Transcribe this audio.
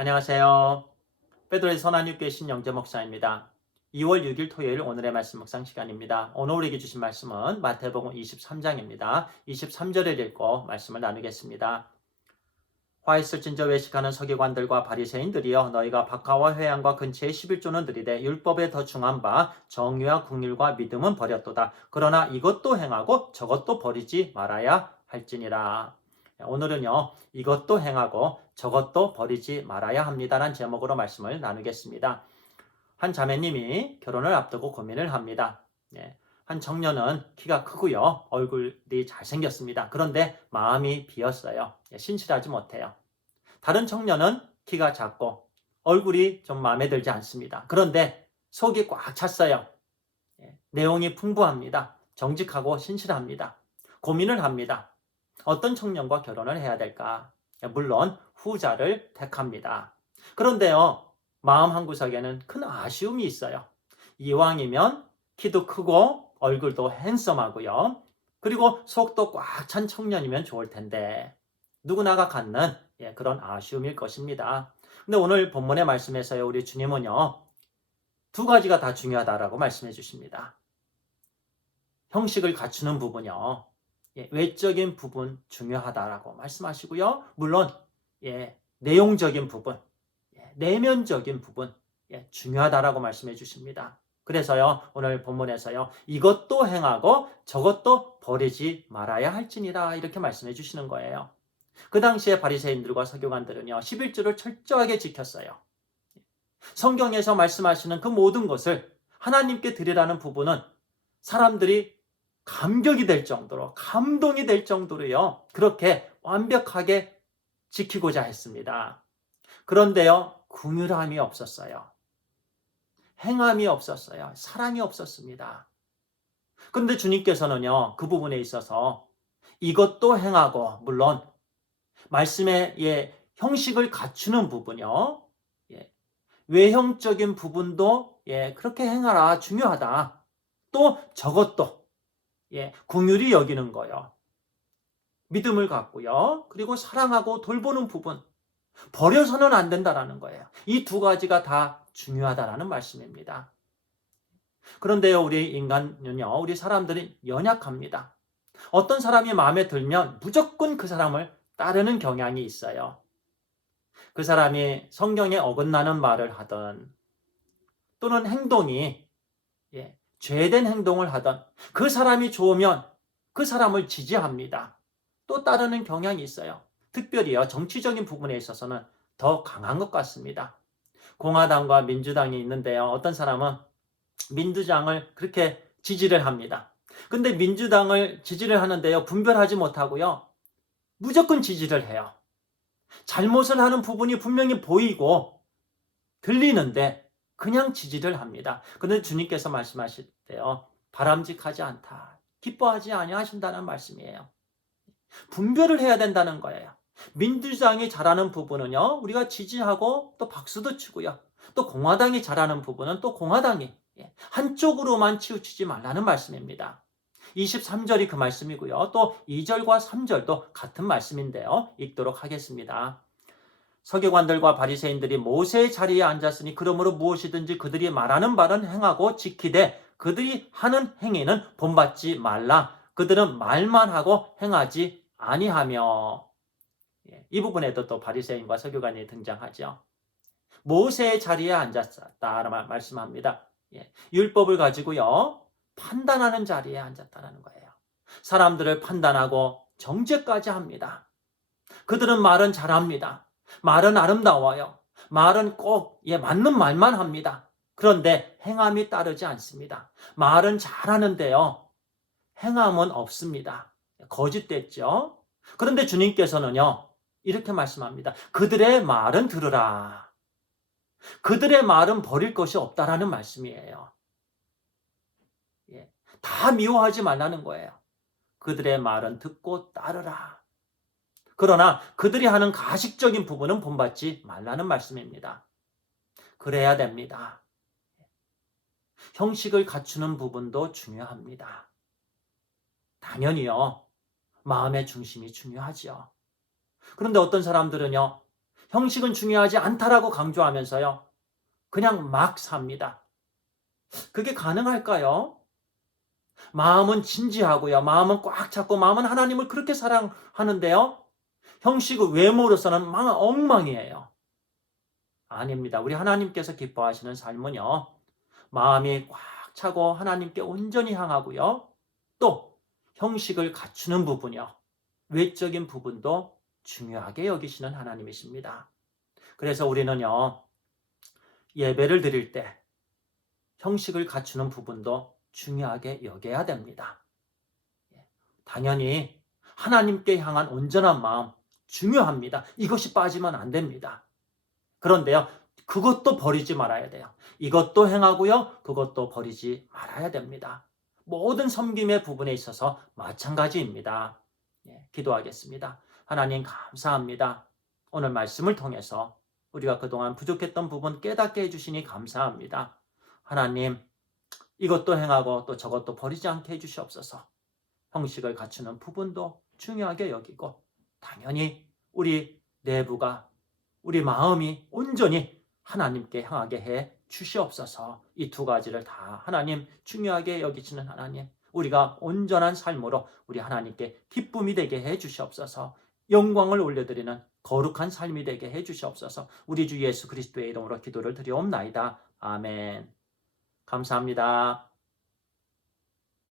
안녕하세요. 베드로의 선한육교의 신영재 목사입니다. 2월 6일 토요일 오늘의 말씀 묵상 시간입니다. 오늘 우리에게 주신 말씀은 마태복음 23장입니다. 23절을 읽고 말씀을 나누겠습니다. 화 있을진저 외식하는 서기관들과 바리새인들이여, 너희가 박하와 회양과 근처에 11조는 드리되 율법에 더 중한 바 정의와 긍휼과 믿음은 버렸도다. 그러나 이것도 행하고 저것도 버리지 말아야 할지니라. 오늘은요, 이것도 행하고 저것도 버리지 말아야 합니다라는 제목으로 말씀을 나누겠습니다. 한 자매님이 결혼을 앞두고 고민을 합니다. 한 청년은 키가 크고요, 얼굴이 잘생겼습니다. 그런데 마음이 비었어요. 신실하지 못해요. 다른 청년은 키가 작고 얼굴이 좀 마음에 들지 않습니다. 그런데 속이 꽉 찼어요. 내용이 풍부합니다. 정직하고 신실합니다. 고민을 합니다. 어떤 청년과 결혼을 해야 될까? 물론 후자를 택합니다. 그런데요, 마음 한구석에는 큰 아쉬움이 있어요. 이왕이면 키도 크고 얼굴도 핸섬하고요. 그리고 속도 꽉 찬 청년이면 좋을 텐데 누구나가 갖는 그런 아쉬움일 것입니다. 근데 오늘 본문의 말씀에서요, 우리 주님은요, 두 가지가 다 중요하다라고 말씀해 주십니다. 형식을 갖추는 부분요, 외적인 부분 중요하다라고 말씀하시고요. 물론 내용적인 부분, 내면적인 부분 중요하다라고 말씀해 주십니다. 그래서요, 오늘 본문에서요, 이것도 행하고 저것도 버리지 말아야 할지니라 이렇게 말씀해 주시는 거예요. 그 당시에 바리새인들과 서기관들은요, 11조를 철저하게 지켰어요. 성경에서 말씀하시는 그 모든 것을 하나님께 드리라는 부분은 사람들이 감격이 될 정도로, 감동이 될 정도로요, 그렇게 완벽하게 지키고자 했습니다. 그런데요, 긍휼함이 없었어요. 행함이 없었어요. 사랑이 없었습니다. 그런데 주님께서는요, 그 부분에 있어서 이것도 행하고, 물론 말씀의 형식을 갖추는 부분이요, 외형적인 부분도 그렇게 행하라, 중요하다. 또 저것도 긍휼히 여기는 거요, 믿음을 갖고요, 그리고 사랑하고 돌보는 부분, 버려서는 안 된다라는 거예요. 이 두 가지가 다 중요하다라는 말씀입니다. 그런데요, 우리 인간은요, 우리 사람들은 연약합니다. 어떤 사람이 마음에 들면 무조건 그 사람을 따르는 경향이 있어요. 그 사람이 성경에 어긋나는 말을 하든 또는 행동이 죄된 행동을 하든 그 사람이 좋으면 그 사람을 지지합니다. 또 따르는 경향이 있어요. 특별히요, 정치적인 부분에 있어서는 더 강한 것 같습니다. 공화당과 민주당이 있는데요, 어떤 사람은 민주당을 그렇게 지지를 합니다. 근데 민주당을 지지를 하는데요, 분별하지 못하고요, 무조건 지지를 해요. 잘못을 하는 부분이 분명히 보이고 들리는데 그냥 지지를 합니다. 그런데 주님께서 말씀하실 때요, 바람직하지 않다, 기뻐하지 아니하신다는 말씀이에요. 분별을 해야 된다는 거예요. 민주당이 잘하는 부분은요, 우리가 지지하고 또 박수도 치고요, 또 공화당이 잘하는 부분은 또 공화당이 한쪽으로만 치우치지 말라는 말씀입니다. 23절이 그 말씀이고요, 또 2절과 3절도 같은 말씀인데요, 읽도록 하겠습니다. 서기관들과 바리새인들이 모세의 자리에 앉았으니 그러므로 무엇이든지 그들이 말하는 바는 행하고 지키되 그들이 하는 행위는 본받지 말라. 그들은 말만 하고 행하지 아니하며. 이 부분에도 또 바리새인과 서기관이 등장하죠. 모세의 자리에 앉았다라고 말씀합니다. 율법을 가지고요, 판단하는 자리에 앉았다는 거예요. 사람들을 판단하고 정죄까지 합니다. 그들은 말은 잘합니다. 말은 아름다워요. 말은 꼭 맞는 말만 합니다. 그런데 행함이 따르지 않습니다. 말은 잘하는데요, 행함은 없습니다. 거짓됐죠. 그런데 주님께서는요, 이렇게 말씀합니다. 그들의 말은 들으라. 그들의 말은 버릴 것이 없다라는 말씀이에요. 다 미워하지 말라는 거예요. 그들의 말은 듣고 따르라. 그러나 그들이 하는 가식적인 부분은 본받지 말라는 말씀입니다. 그래야 됩니다. 형식을 갖추는 부분도 중요합니다. 당연히요, 마음의 중심이 중요하죠. 그런데 어떤 사람들은요, 형식은 중요하지 않다라고 강조하면서요. 그냥 막 삽니다. 그게 가능할까요? 마음은 진지하고요. 마음은 꽉 찼고 마음은 하나님을 그렇게 사랑하는데요. 형식의 외모로서는 엉망이에요. 아닙니다. 우리 하나님께서 기뻐하시는 삶은요. 마음이 꽉 차고 하나님께 온전히 향하고요. 또 형식을 갖추는 부분이요. 외적인 부분도 중요하게 여기시는 하나님이십니다. 그래서 우리는요. 예배를 드릴 때 형식을 갖추는 부분도 중요하게 여겨야 됩니다. 당연히 하나님께 향한 온전한 마음 중요합니다. 이것이 빠지면 안 됩니다. 그런데요, 그것도 버리지 말아야 돼요. 이것도 행하고요, 그것도 버리지 말아야 됩니다. 모든 섬김의 부분에 있어서 마찬가지입니다. 기도하겠습니다. 하나님 감사합니다. 오늘 말씀을 통해서 우리가 그동안 부족했던 부분 깨닫게 해주시니 감사합니다. 하나님, 이것도 행하고 또 저것도 버리지 않게 해주시옵소서. 형식을 갖추는 부분도 중요하게 여기고 당연히 우리 내부가 우리 마음이 온전히 하나님께 향하게 해 주시옵소서. 이 두 가지를 다 하나님 중요하게 여기시는 하나님, 우리가 온전한 삶으로 우리 하나님께 기쁨이 되게 해 주시옵소서. 영광을 올려드리는 거룩한 삶이 되게 해 주시옵소서. 우리 주 예수 그리스도의 이름으로 기도를 드리옵나이다. 아멘. 감사합니다.